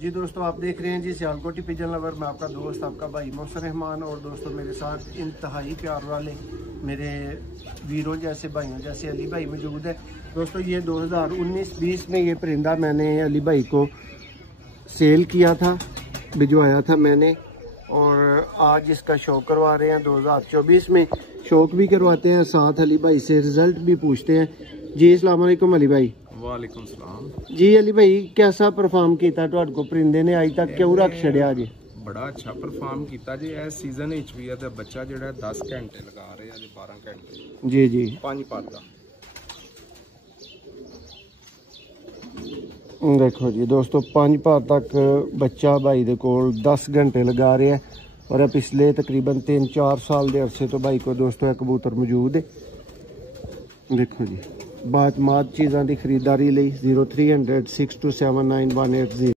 जी दोस्तों, आप देख रहे हैं जी सियालकोटी पिजन लवर। मैं आपका दोस्त, आपका भाई मोहसिन रहमान। और दोस्तों मेरे साथ इंतहाई प्यार वाले मेरे वीरों जैसे भाइयों जैसे अली भाई मौजूद है। दोस्तों ये 2019-20 में ये परिंदा मैंने अली भाई को सेल किया था, भिजवाया था मैंने, और आज इसका शौक करवा रहे हैं। 2024 में शौक भी करवाते हैं, साथ अली भाई से रिजल्ट भी पूछते हैं। जी अस्सलाम वालेकुम अली भाई। वालेकुम सलाम जी। अली भाई कैसा परफॉर्म किया तुहाडे को परिंदे ने अज तक क्यों रख छड़िया जी? बड़ा अच्छा परफॉर्म किया जी। इस सीजन भी है तो बच्चा जो 10 घंटे लगा रहे हैं, 12 घंटे जी जी 5 पर का। देखो जी दोस्तों, 5 पर तक बच्चा भाई दे कोल 10 घंटे लगा रहे हैं। और पिछले तकरीबन 3-4 साल के अरसे तो भाई को दोस्तों एक कबूतर मौजूद है। देखो जी, बात चीज़ों की खरीदारी ਲਈ 0300 6279180